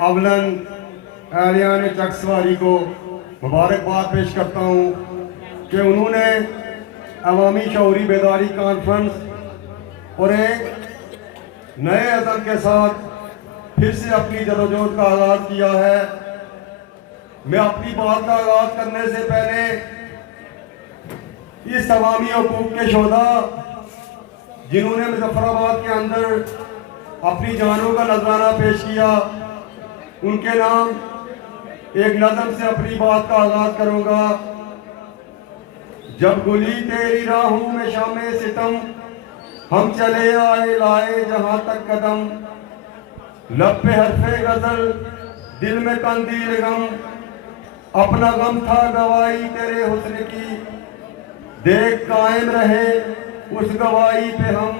अवलन Allianz Chakswari को मुबारकबाद पेश करता हूँ कि उन्होंने अवामी शऊरी बेदारी कॉन्फ्रेंस और एक नए अज़म के साथ फिर से अपनी जदोजहद का आगाज़ किया है। मैं अपनी बात का आगाज़ करने से पहले इस अवामी हकूक़ के शोधा जिन्होंने मुजफ्फराबाद के अंदर अपनी जानों का नजराना पेश किया, उनके नाम एक नज़म से अपनी बात का आगाज़ करूँगा। जब गुली तेरी राहों में शामे सितम, हम चले आए लाए जहाँ तक कदम, लब पे हरफे गजल दिल में कंदील गम, अपना गम था गवाही तेरे हुस्न की, देख कायम रहे उस गवाही पे हम,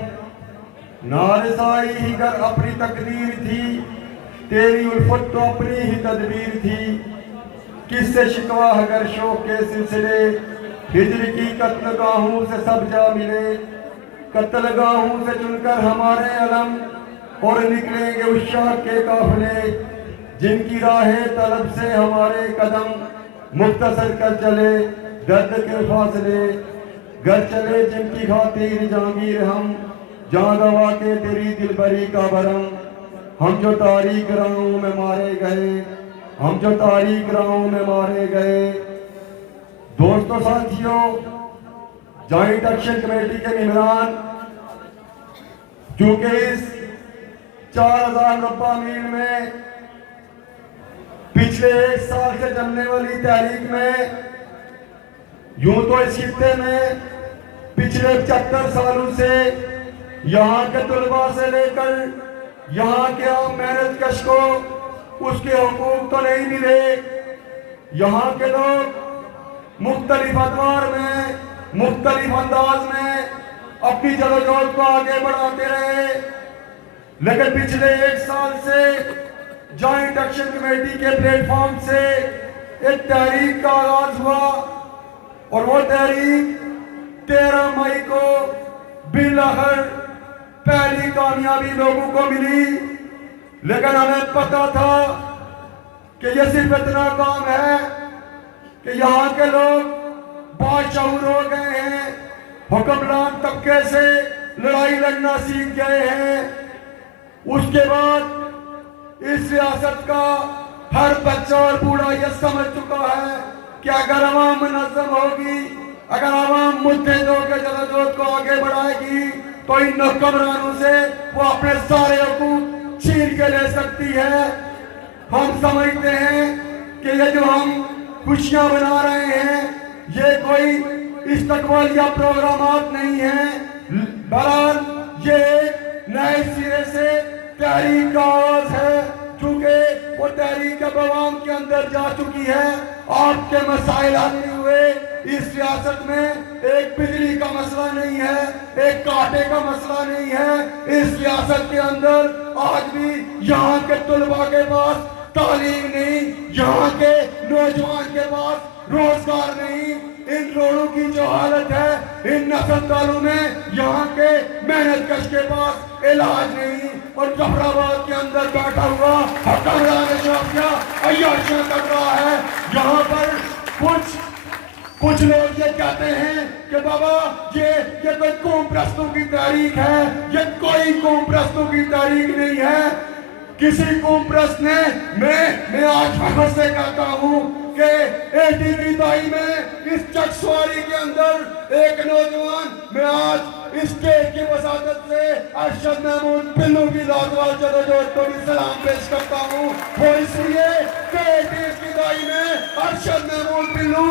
नारसाई ही घर अपनी तकदीर थी, तेरी उल्फत तो अपनी ही तदबीर थी, किससे शिकवा अगर शौक के सिलसिले, हिजर की कत्ल गाहों से सब जा मिले, कत्ल गाहों से चुनकर हमारे अलम, और निकलेंगे उस शाह के काफिले, जिनकी राहें तलब से हमारे कदम, मुख्तसर कर चले दर्द के फासले, घर चले जिनकी खातिर जहांगीर हम, जहाँ गवा के तेरी दिलबरी का भरम, हम जो तारीख राहों में मारे गए, हम जो तारीख राहों में मारे गए। दोस्तों साथियों, जॉइंट एक्शन कमेटी के मेंबरान चूंकि इस 4000 रब्बा मील में पिछले 1 साल से चलने वाली तहरीक में, यूं तो इस खित्ते में पिछले 75 सालों से यहाँ के तलबा से लेकर यहाँ के आम मेहनत कश को उसके हुकूक तो नहीं मिले। यहाँ के लोग मुख्तलिफ अदवार में मुख्तलिफ अंदाज में अपनी जदोजहद को आगे बढ़ाते रहे, लेकिन पिछले 1 साल से जॉइंट एक्शन कमेटी के प्लेटफॉर्म से एक तहरीक का आगाज हुआ और वो तहरीक 13 मई को बिलआखिर पहली कामयाबी लोगों को मिली। लेकिन हमें पता था कि यह सिर्फ इतना काम है कि यहाँ के लोग बाशऊर हो गए हैं, हुक्मरान तबके से लड़ाई लड़ना सीख गए हैं। उसके बाद इस रियासत का हर बच्चा और बूढ़ा यह समझ चुका है कि अगर अवाम मुनज़्ज़म होगी, अगर अवाम मुद्दे के जदोजहद को आगे बढ़ाएगी, तो इन हुक्मरानों से वो अपने सारे हुकूक छीन के ले सकती है। हम समझते हैं कि ये जो हम खुशियां मना रहे हैं, ये कोई इस्तकबालिया प्रोग्रामात नहीं है, बहरहाल ये नए सिरे से तहरीक का आगाज है। चूंकि वो तहरीक अब अवाम के अंदर जा चुकी है, आपके मसाइल हल नहीं हुए। इस रियासत में एक बिजली का मसला नहीं है, एक कांटे का मसला नहीं है। इस रियासत के अंदर आज भी यहाँ के तलबा के पास तालीम नहीं, यहाँ के नौजवान के पास रोजगार नहीं। इन रोडों की जो हालत है, इन अस्पतालों में यहाँ के मेहनत कश के पास इलाज नहीं। और जफराबाद के अंदर बैठा हुआ हुक्मरान अय्याशियां कर रहा है। यहाँ पर कुछ लोग ये कहते हैं कि बाबा ये कोई कौम प्रस्तों की तारीख है। ये कोई कौम प्रस्तों की तारीख नहीं है। किसी कौम प्रस्त ने मैं आज फख्र से कहता हूँ कि 80 दाई में इस चकसवारी के अंदर एक नौजवान, मैं आज इस स्टेज की वसादत से अरशद महमूद पिल्लू की लाजवाब जदोजहद को भी सलाम पेश करता हूँ। वो इसलिए कि 80 दाई में अरशद महमूद पिल्लू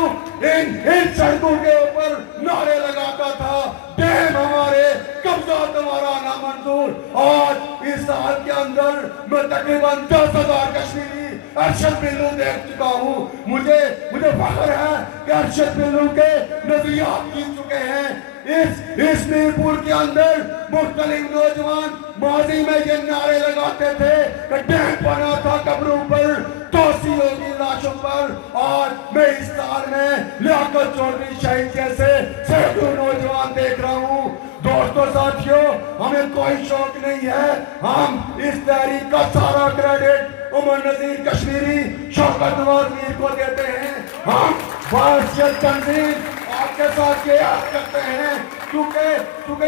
इन सड़कों के ऊपर नारे लगाता था, डैम हमारे, कब्जा तुम्हारा नामंजूर। आज इस साल के अंदर मैं तकरीबन 10,000 कश्मीरी अरशद पिल्लू देख चुका हूँ। मुझे फख्र है कि अरशद पिल्लू के नजरियात जीत चुके हैं। इस मीरपुर के अंदर मुख्तलिफ नौजवान माजी में ये नारे लगाते थे कि डैम बना था कब्रों पर, तोसी होगी लाशों पर। आज मैं इस साल में लियाकत चौधरी शहीद जैसे सैकड़ों नौजवान देख रहा हूँ। दोस्तों साथियों, हमें कोई शौक नहीं है, हम इस तहरीक का सारा क्रेडिट उमर नजीर कश्मीरी, शौकत नवाज मीर को देते हैं। हम बासियत तंजीम आपके साथ ये याद करते हैं क्योंकि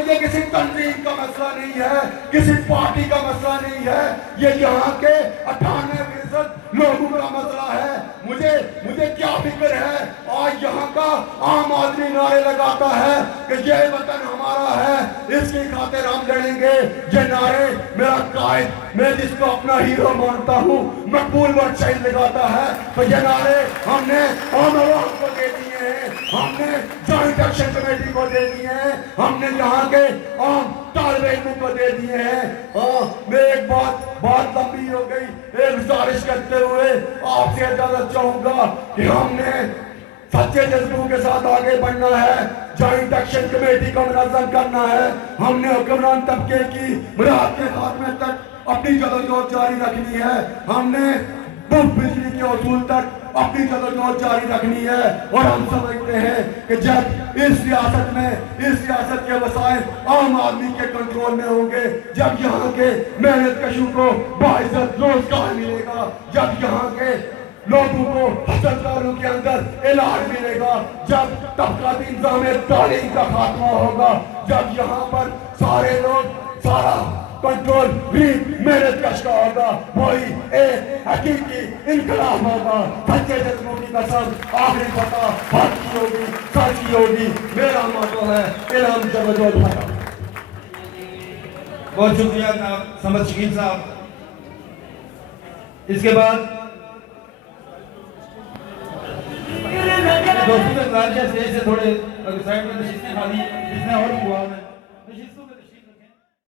ये किसी तंजीम का मसला नहीं है, किसी पार्टी का मसला नहीं है, ये यहाँ के 98% लोगों का मसला है। मुझे क्या फिक्र है, आज यहाँ का आम आदमी नारे लगाता है कि ये वतन हमारा है, इसकी खातिर हम लड़ेंगे। ये नारे मेरा कायद, मैं जिसको अपना हीरो मानता हूँ, मकबूल बख्श शहीद लगाता है, तो ये नारे हमने आम आवाम को दे दिए हैं, हमने जॉइंट एक्शन कमेटी को दे दिए हैं, हमने यहाँ के आम तालिब इल्मों को दे दिए हैं। मैं एक बात लंबी हो गई, एक गुजारिश करते हुए आपसे इजाजत चाहूंगा कि हमने सच्चे जज्बों के साथ आगे बढ़ना है, जॉइंट एक्शन कमेटी को मुनज़्ज़म करना है। हमने हुक्मरान तबके की मुराद के खात्मे तक अपनी जदोजहद जारी रखनी है, हमने मुफ्त बिजली के उसूल तक अपनी जदोजहद जारी रखनी है। और हम समझते हैं कि जब इस सियासत के वसाइल आम आदमी के कंट्रोल में होंगे, जब यहाँ के मेहनत कशों को बाइज्जत रोजगार मिलेगा, जब यहाँ के लोगों को अस्पतालों के अंदर इलाज मिलेगा, जब तबकाती इंतजाम तालीम का खात्मा होगा, जब यहाँ पर सारे लोग सारा कंट्रोल भी मेहनत कश का होगा, वही एक हकीकी इनकलाब होगा। सच्चे जज्बों की कसम आखिरी पता हक की होगी, सच की होगी। मेरा मोटो है इल्म जबरदस्त भाषा। बहुत शुक्रिया जनाब समद शकील साहब। इसके बाद दोस्तों से गुजारिश है स्टेज से थोड़े साइड में खाली जिसने और हुआ